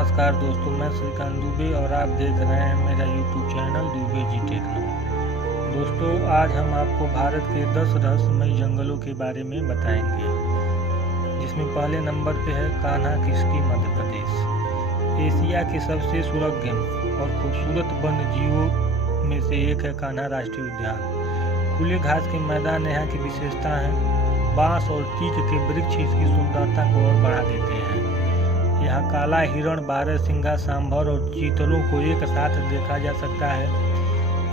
नमस्कार दोस्तों, मैं श्रीकांत दुबे और आप देख रहे हैं मेरा YouTube channel Dubey ji techno. दोस्तों, आज हम आपको भारत के 10 रहस्यमयी जंगलों के बारे में बताएंगे, जिसमें पहले नंबर पे है कान्हा किस्की मध्य प्रदेश। एशिया के सबसे सुरम्य और खूबसूरत वन्य जीवों में से एक है कान्हा राष्ट्रीय उद्यान। खुले घास के मैदान यहाँ की विशेषता है। बांस और टीक के वृक्ष इसकी सुंदरता को और बढ़ा देते हैं। यहाँ काला हिरण, बारहसिंगा, सांभर और चीतलों को एक साथ देखा जा सकता है।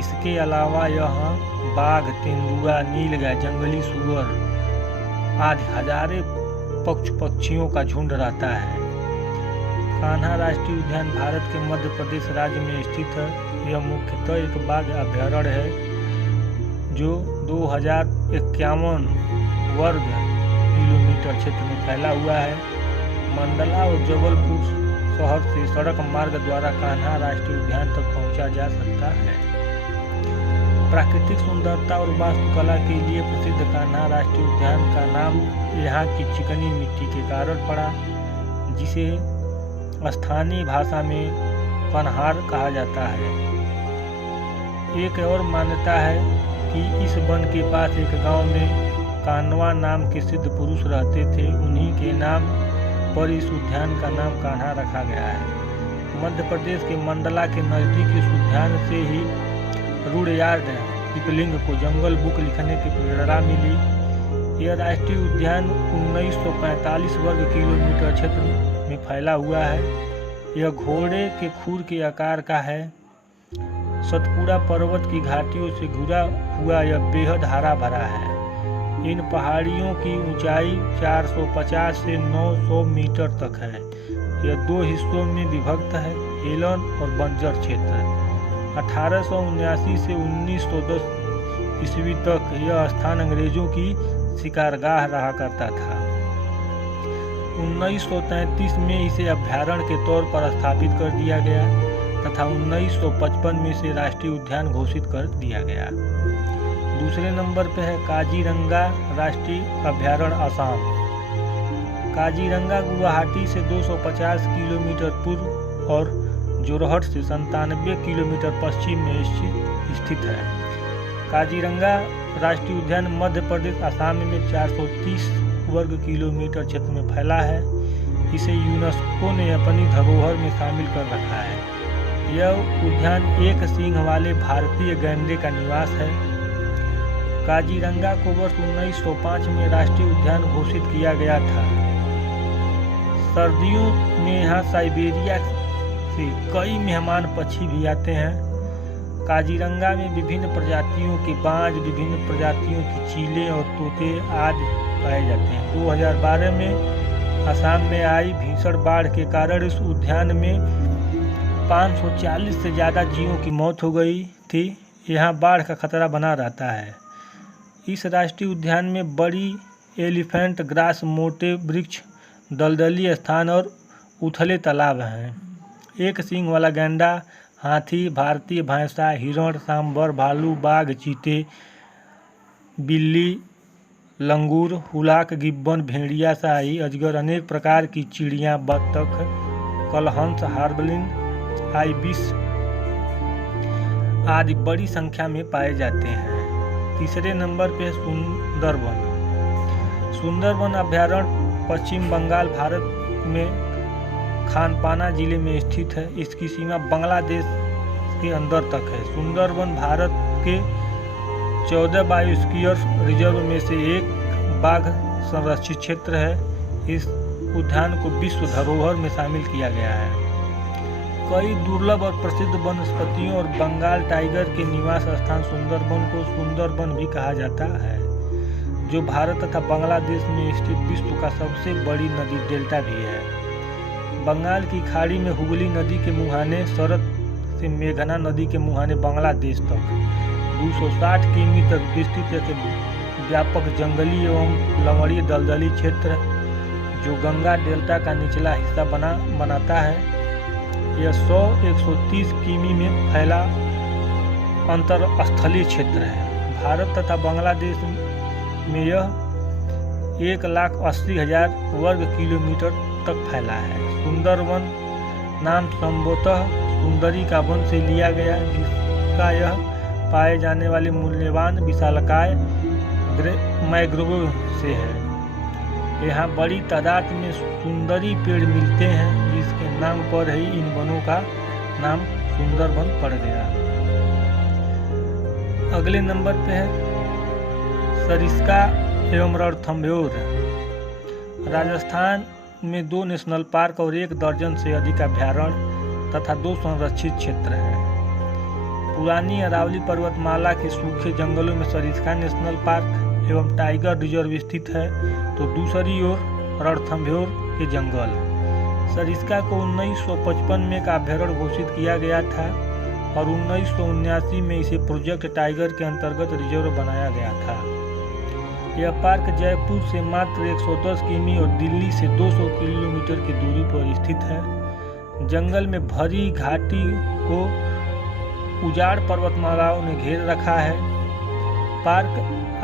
इसके अलावा यहाँ बाघ, तेंदुआ, नीलगाय, जंगली सूअर आदि हजारों पक्षियों का झुंड रहता है। कान्हा राष्ट्रीय उद्यान भारत के मध्य प्रदेश राज्य में स्थित है। यह मुख्यतः एक बाघ अभयारण्य है जो 2051 वर्ग किलोमीटर क्षेत्र में फैला हुआ है। मंडला और जबलपुर शहर से सड़क मार्ग द्वारा कान्हा राष्ट्रीय उद्यान तक पहुंचा जा सकता है। प्राकृतिक सुंदरता और वास्तुकला के लिए प्रसिद्ध कान्हा राष्ट्रीय उद्यान का नाम यहाँ की चिकनी मिट्टी के कारण पड़ा, जिसे स्थानीय भाषा में कन्हार कहा जाता है। एक और मान्यता है कि इस वन के पास एक गांव में कान्वा नाम के सिद्ध पुरुष रहते थे। उन्हीं के नाम पर इस उद्यान का नाम कान्हा रखा गया है। मध्य प्रदेश के मंडला के नज़दीक इस उद्यान से ही रुडयार्ड किपलिंग को जंगल बुक लिखने की प्रेरणा मिली। यह राष्ट्रीय उद्यान 1945 वर्ग किलोमीटर क्षेत्र में फैला हुआ है। यह घोड़े के खुर के आकार का है। सतपुड़ा पर्वत की घाटियों से घिरा हुआ यह बेहद हरा भरा है। इन पहाड़ियों की ऊंचाई 450 से 900 मीटर तक है। यह 2 हिस्सों में विभक्त है, हेलन और बंजर क्षेत्र। 1879 से 1910 ईस्वी तक यह स्थान अंग्रेजों की शिकारगाह रहा करता था। 1933 में इसे अभयारण्य के तौर पर स्थापित कर दिया गया तथा 1955 में इसे राष्ट्रीय उद्यान घोषित कर दिया गया। दूसरे नंबर पर है काजीरंगा राष्ट्रीय अभयारण्य, असम। काजीरंगा गुवाहाटी से 250 किलोमीटर पूर्व और जोरहट से 97 किलोमीटर पश्चिम में स्थित है। काजीरंगा राष्ट्रीय उद्यान मध्य प्रदेश, असम में 430 वर्ग किलोमीटर क्षेत्र में फैला है। इसे यूनेस्को ने अपनी धरोहर में शामिल कर रखा है। यह उद्यान एक सींग वाले भारतीय गैंडे का निवास है। काजीरंगा को वर्ष 1905 में राष्ट्रीय उद्यान घोषित किया गया था। सर्दियों में यहाँ साइबेरिया से कई मेहमान पक्षी भी आते हैं। काजीरंगा में विभिन्न प्रजातियों के बाज, विभिन्न प्रजातियों की चीलें और तोते आदि पाए जाते हैं। 2012 में असम में आई भीषण बाढ़ के कारण इस उद्यान में 540 से ज़्यादा जीवों की मौत हो गई थी। यहाँ बाढ़ का खतरा बना रहता है। इस राष्ट्रीय उद्यान में बड़ी एलिफेंट ग्रास, मोटे वृक्ष, दलदली स्थान और उथले तालाब हैं। एक सींग वाला गैंडा, हाथी, भारतीय भैंसा, हिरण, सांभर, भालू, बाघ, चीते, बिल्ली, लंगूर, हुलाक, गिब्बन, भेड़िया, शाही, अजगर, अनेक प्रकार की चिड़ियाँ, बत्तख, कलहंस, हार्बलिन, आइबिस आदि बड़ी संख्या में पाए जाते हैं। तीसरे नंबर पे सुंदरवन। सुंदरवन अभयारण्य पश्चिम बंगाल, भारत में खानपाना जिले में स्थित है। इसकी सीमा बांग्लादेश के अंदर तक है। सुंदरवन भारत के 14 बायोस्फीयर रिजर्व में से एक बाघ संरक्षित क्षेत्र है। इस उद्यान को विश्व धरोहर में शामिल किया गया है। कई दुर्लभ और प्रसिद्ध वनस्पतियों और बंगाल टाइगर के निवास स्थान सुंदरवन को सुंदरवन भी कहा जाता है, जो भारत तथा बांग्लादेश में स्थित विश्व का सबसे बड़ी नदी डेल्टा भी है। बंगाल की खाड़ी में हुगली नदी के मुहाने सरत से मेघना नदी के मुहाने बांग्लादेश तक 260 किमी तक विस्तृत एक व्यापक जंगली एवं लवणीय दलदली क्षेत्र, जो गंगा डेल्टा का निचला हिस्सा बनाता है। यह 100-130 किमी में फैला अंतरस्थलीय क्षेत्र है। भारत तथा बांग्लादेश में यह 1,80,000 वर्ग किलोमीटर तक फैला है। सुंदरवन नाम संभवतः सुंदरी का वन से लिया गया, जिसका यह पाए जाने वाले मूल्यवान विशालकाय मैंग्रोव से है। यहाँ बड़ी तादाद में सुंदरी पेड़ मिलते हैं, जिसके नाम पर ही इन वनों का नाम सुंदरबन पड़ गया। अगले नंबर पे है सरिस्का एवं रणथंभौर। राजस्थान में 2 नेशनल पार्क और 1 दर्जन से अधिक अभयारण्य तथा 2 संरक्षित क्षेत्र हैं। पुरानी अरावली पर्वतमाला के सूखे जंगलों में सरिस्का नेशनल पार्क एवं टाइगर रिजर्व स्थित है, तो दूसरी ओर रणथंभौर के जंगल। सरिस्का को 1955 में एक अभयारण्य घोषित किया गया था और 1979 में इसे प्रोजेक्ट टाइगर के अंतर्गत रिजर्व बनाया गया था। यह पार्क जयपुर से मात्र 110 किमी और दिल्ली से 200 किलोमीटर की दूरी पर स्थित है। जंगल में भरी घाटी को उजाड़ पर्वतमालाओं ने घेर रखा है। पार्क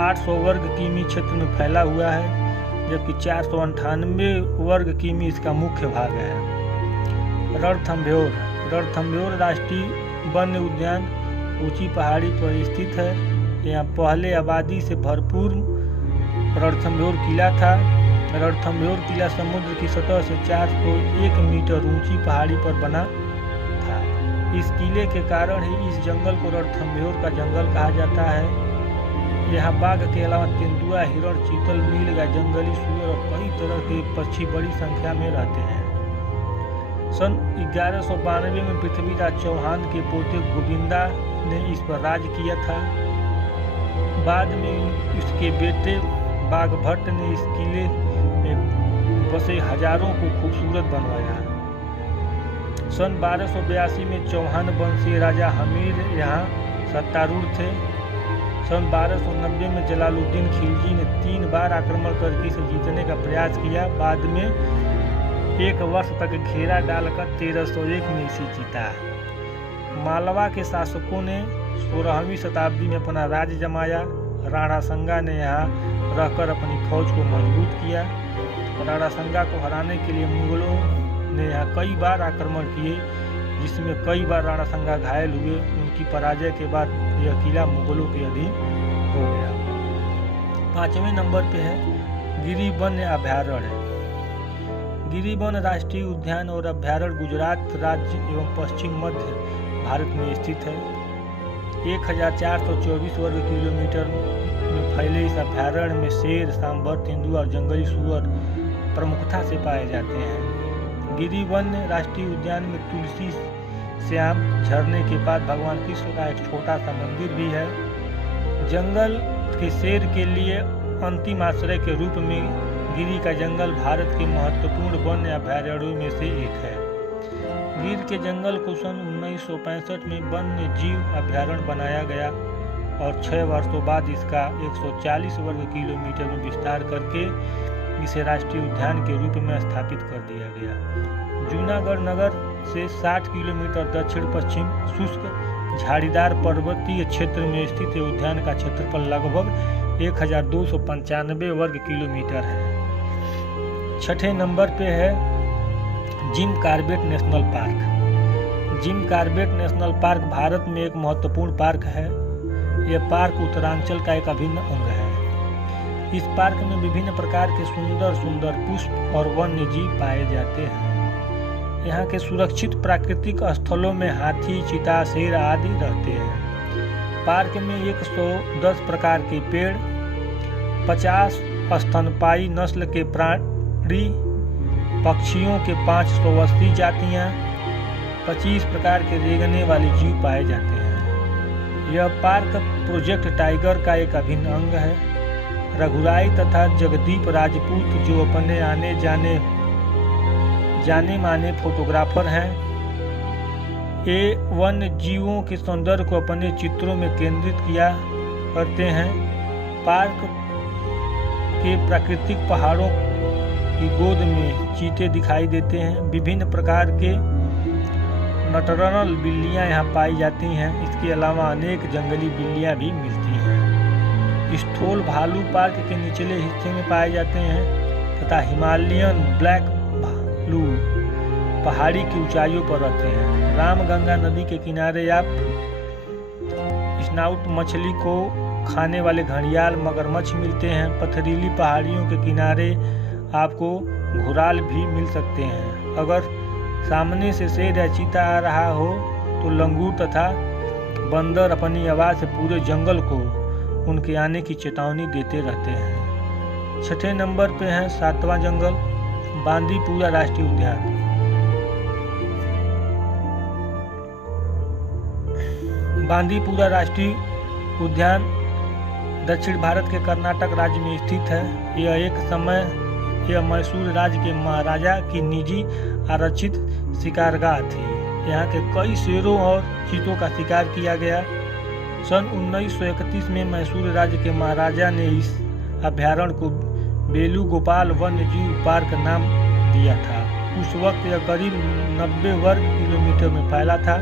800 वर्ग किमी क्षेत्र में फैला हुआ है, जबकि 498 वर्ग किमी इसका मुख्य भाग है। रणथंभौर राष्ट्रीय वन्य उद्यान ऊंची पहाड़ी पर स्थित है। यहाँ पहले आबादी से भरपूर रणथंभौर किला था। रणथंभौर किला समुद्र की सतह से 401 मीटर ऊंची पहाड़ी पर बना था। इस किले के कारण ही इस जंगल को रणथंभौर का जंगल कहा जाता है। यहाँ बाघ के अलावा तेंदुआ, हिरण, चीतल, नीलगाय, जंगली सूअर और कई तरह के पक्षी बड़ी संख्या में रहते हैं। सन 1192 में पृथ्वीराज चौहान के पोते गोविंदा ने इस पर राज किया था। बाद में इसके बेटे बाघभट्ट ने इस किले में बसे हजारों को खूबसूरत बनवाया। सन 1282 में चौहान वंशीय राजा हमीर यहाँ सत्तारूढ़ थे। सन 1290 में जलालुद्दीन खिलजी ने 3 बार आक्रमण करके इसे जीतने का प्रयास किया। बाद में 1 वर्ष तक घेरा डालकर 1301 में इसे जीता। मालवा के शासकों ने 16वीं शताब्दी में अपना राज जमाया। राणा संगा ने यहाँ रहकर अपनी फौज को मजबूत किया। राणा संगा को हराने के लिए मुगलों ने यहाँ कई बार आक्रमण किए, जिसमें कई बार राणा संगा घायल हुए। उनकी पराजय के बाद यह किला मुगलों के अधीन हो गया। 5वें नंबर पे है गिरी वन्य अभयारण्य। गिरी वन राष्ट्रीय उद्यान और अभयारण्य गुजरात राज्य एवं पश्चिम मध्य भारत में स्थित है। 1424 वर्ग किलोमीटर में फैले इस अभयारण्य में शेर, सांभर, तेंदुआ और जंगली सूअर प्रमुखता से पाए जाते हैं। गिरी वन्य राष्ट्रीय उद्यान में तुलसी श्याम झरने के पास भगवान कृष्ण का एक छोटा सा मंदिर भी है। जंगल के शेर के लिए अंतिम आश्रय के रूप में गिरी का जंगल भारत के महत्वपूर्ण वन्य अभयारण्यों में से एक है। गिर के जंगल को सन 1965 में वन्य जीव अभयारण्य बनाया गया और 6 वर्षों बाद इसका 140 वर्ग किलोमीटर में विस्तार करके इसे राष्ट्रीय उद्यान के रूप में स्थापित कर दिया गया। जूनागढ़ नगर से 60 किलोमीटर दक्षिण पश्चिम शुष्क झाड़ीदार पर्वतीय क्षेत्र में स्थित उद्यान का क्षेत्रफल लगभग 1295 वर्ग किलोमीटर है। 6ठे नंबर पे है Jim Corbett national park. Jim Corbett national park Bharat में एक महत्वपूर्ण पार्क है। यह पार्क उत्तरांचल का एक अभिन्न अंग है। इस पार्क में विभिन्न प्रकार के सुंदर सुंदर पुष्प और वन्य जीव पाए जाते हैं। यहाँ के सुरक्षित प्राकृतिक स्थलों में हाथी, चीता, शेर आदि रहते हैं। पार्क में 110 प्रकार के पेड़, 50 स्तनपायी नस्ल के प्राणी, पक्षियों के 580 जातियाँ, 25 प्रकार के रेंगने वाले जीव पाए जाते हैं। यह पार्क प्रोजेक्ट टाइगर का एक अभिन्न अंग है। रघुराई तथा जगदीप राजपूत जो अपने आने जाने माने फोटोग्राफर हैं, ये वन्य जीवों के सौंदर्य को अपने चित्रों में केंद्रित किया करते हैं। पार्क के प्राकृतिक पहाड़ों की गोद में चीते दिखाई देते हैं। विभिन्न प्रकार के नटरनल बिल्लियां यहाँ पाई जाती हैं। इसके अलावा अनेक जंगली बिल्लियां भी मिलती हैं। स्थूल भालू पार्क के निचले हिस्से में पाए जाते हैं तथा हिमालयन ब्लैक भालू पहाड़ी की ऊंचाइयों पर रहते हैं। रामगंगा नदी के किनारे आप स्नाउट मछली को खाने वाले घड़ियाल, मगरमच्छ मिलते हैं। पथरीली पहाड़ियों के किनारे आपको घुराल भी मिल सकते हैं। अगर सामने से शेर या चीता आ रहा हो तो लंगूर तथा बंदर अपनी आवाज़ से पूरे जंगल को उनके आने की चेतावनी देते रहते हैं। छठे नंबर पे है 7वां जंगल, बांदीपुरा राष्ट्रीय उद्यान। बांदीपुरा राष्ट्रीय उद्यान दक्षिण भारत के कर्नाटक राज्य में स्थित है। यह एक समय मैसूर राज्य के महाराजा की निजी आरक्षित शिकारगाह थी। यहाँ के कई शेरों और चीतों का शिकार किया गया। सन 1931 में मैसूर राज्य के महाराजा ने इस अभयारण्य को बेलूगोपाल वन्य जीव पार्क नाम दिया था। उस वक्त यह करीब 90 वर्ग किलोमीटर में फैला था।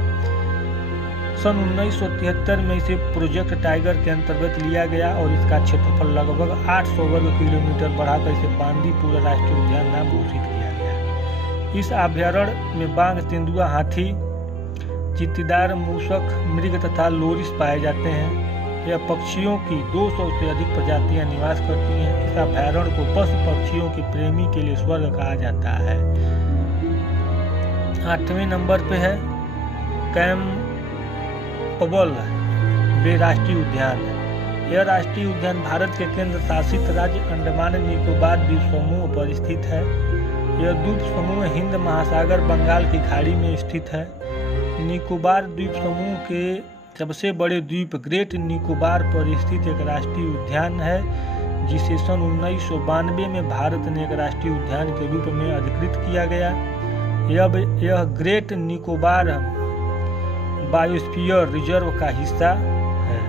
सन 1973 में इसे प्रोजेक्ट टाइगर के अंतर्गत लिया गया और इसका क्षेत्रफल लगभग 800 वर्ग किलोमीटर बढ़ाकर इसे बांदीपुरा राष्ट्रीय उद्यान नाम घोषित किया गया। इस अभयारण्य में बाघ, तेंदुआ, हाथी, चीतीदार, मूषक, मृग तथा लोरिस पाए जाते हैं। यह पक्षियों की 200 से अधिक प्रजातियां निवास करती हैं। इस अभयारण्य को पशु पक्षियों के प्रेमी के लिए स्वर्ग कहा जाता है। 8वें नंबर पे है कैंपबेल बे राष्ट्रीय उद्यान। यह राष्ट्रीय उद्यान भारत के केंद्र शासित राज्य अंडमान निकोबार द्वीप समूह पर स्थित है। यह द्वीप समूह हिंद महासागर, बंगाल की खाड़ी में स्थित है। निकोबार द्वीप समूह के सबसे बड़े द्वीप ग्रेट निकोबार पर स्थित एक राष्ट्रीय उद्यान है, जिसे सन 1992 में भारत ने एक राष्ट्रीय उद्यान के रूप में अधिकृत किया गया। यह ग्रेट निकोबार बायोस्फीयर रिजर्व का हिस्सा है।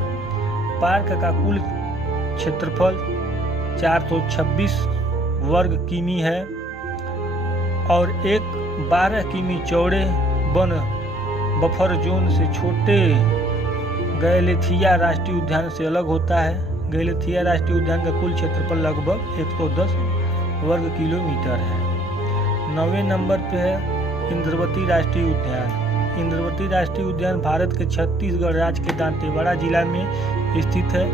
पार्क का कुल क्षेत्रफल 426 वर्ग किमी है और एक 12 किमी चौड़े वन बफर जोन से छोटे गैलेथिया राष्ट्रीय उद्यान से अलग होता है। गैलेथिया राष्ट्रीय उद्यान का कुल क्षेत्रफल लगभग 110 वर्ग किलोमीटर है। 9वें नंबर पे है इंद्रवती राष्ट्रीय उद्यान। इंद्रवती राष्ट्रीय उद्यान भारत के छत्तीसगढ़ राज्य के दांतेवाड़ा जिला में स्थित है।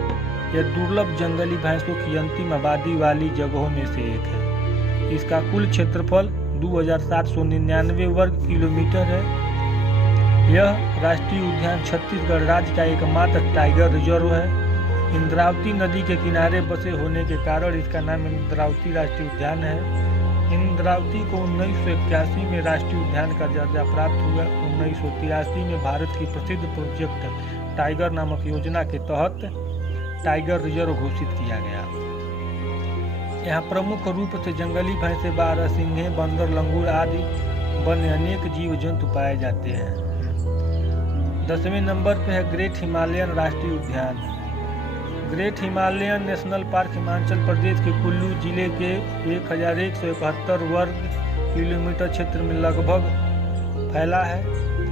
यह दुर्लभ जंगली भैंसों की अंतिम आबादी वाली जगहों में से एक है। इसका कुल क्षेत्रफल 2799 वर्ग किलोमीटर है। यह राष्ट्रीय उद्यान छत्तीसगढ़ राज्य का एकमात्र टाइगर रिजर्व है। इंद्रावती नदी के किनारे बसे होने के कारण इसका नाम इंद्रावती राष्ट्रीय उद्यान है। इंद्रावती को 1981 में राष्ट्रीय उद्यान का दर्जा प्राप्त हुआ। 1983 में भारत की प्रसिद्ध प्रोजेक्ट टाइगर नामक योजना के तहत टाइगर रिजर्व घोषित किया गया। यहाँ प्रमुख रूप से जंगली भैंसे, बारहसिंगे, बंदर, लंगूर आदि वन्य अनेक जीव जंतु पाए जाते हैं। 10वें नंबर पे है ग्रेट हिमालयन राष्ट्रीय उद्यान। Great Himalayan national park Himachal Pradesh के कुल्लू जिले के 1171 वर्ग किलोमीटर क्षेत्र में लगभग फैला है।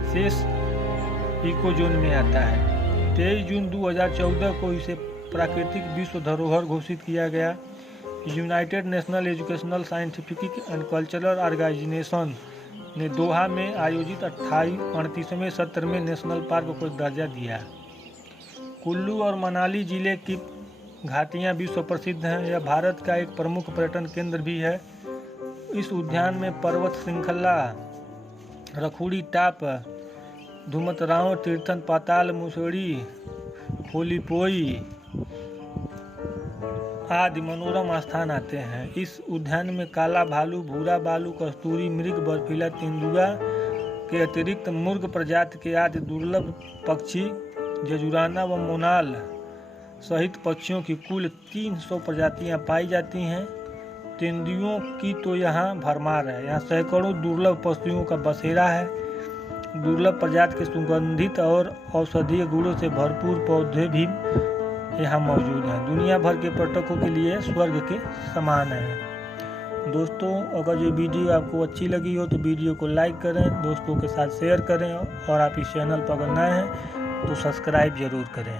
शेष इको जोन में आता है। 23 जून 2014 को इसे प्राकृतिक विश्व धरोहर घोषित किया गया। United National Educational, Scientific and Cultural Organization ने दोहा में आयोजित 38वें सत्र में नेशनल पार्क को दर्जा दिया। कुल्लू और मनाली जिले की घाटियां विश्व प्रसिद्ध हैं। यह भारत का एक प्रमुख पर्यटन केंद्र भी है। इस उद्यान में पर्वत श्रृंखला, रखुड़ी टाप, धुमतराव तीर्थन, पाताल मुसड़ी, खोलीपोई आदि मनोरम स्थान आते हैं। इस उद्यान में काला भालू, भूरा भालू, कस्तूरी मृग, बर्फीला तेंदुआ के अतिरिक्त मुर्ग प्रजाति के आदि दुर्लभ पक्षी, जजुराना व मोनाल सहित पक्षियों की कुल 300 प्रजातियां पाई जाती हैं। तेंदुओं की तो यहाँ भरमार है। यहाँ सैकड़ों दुर्लभ पशुओं का बसेरा है। दुर्लभ प्रजाति के सुगंधित और औषधीय गुणों से भरपूर पौधे भी यहाँ मौजूद हैं। दुनिया भर के पर्यटकों के लिए स्वर्ग के समान है। दोस्तों, अगर ये वीडियो आपको अच्छी लगी हो तो वीडियो को लाइक करें, दोस्तों के साथ शेयर करें और आप इस चैनल पर अगर नए हैं तो सब्सक्राइब जरूर करें।